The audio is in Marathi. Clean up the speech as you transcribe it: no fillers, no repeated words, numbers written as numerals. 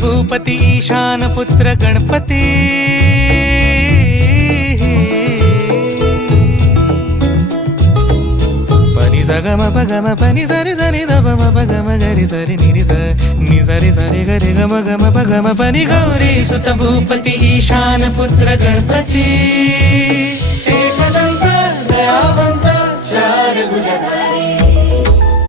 भूपती ईशान पुत्र गणपती पनी सा ग म प ग म प नि सा रे सा रे ध प म प ग म ग रे सा रे नि रे सा नि सा रे ग रे ग म प ग म प नि गौरी सुत भूपती ईशान पुत्र गणपती एकदंत दयावंत चार भुजधारी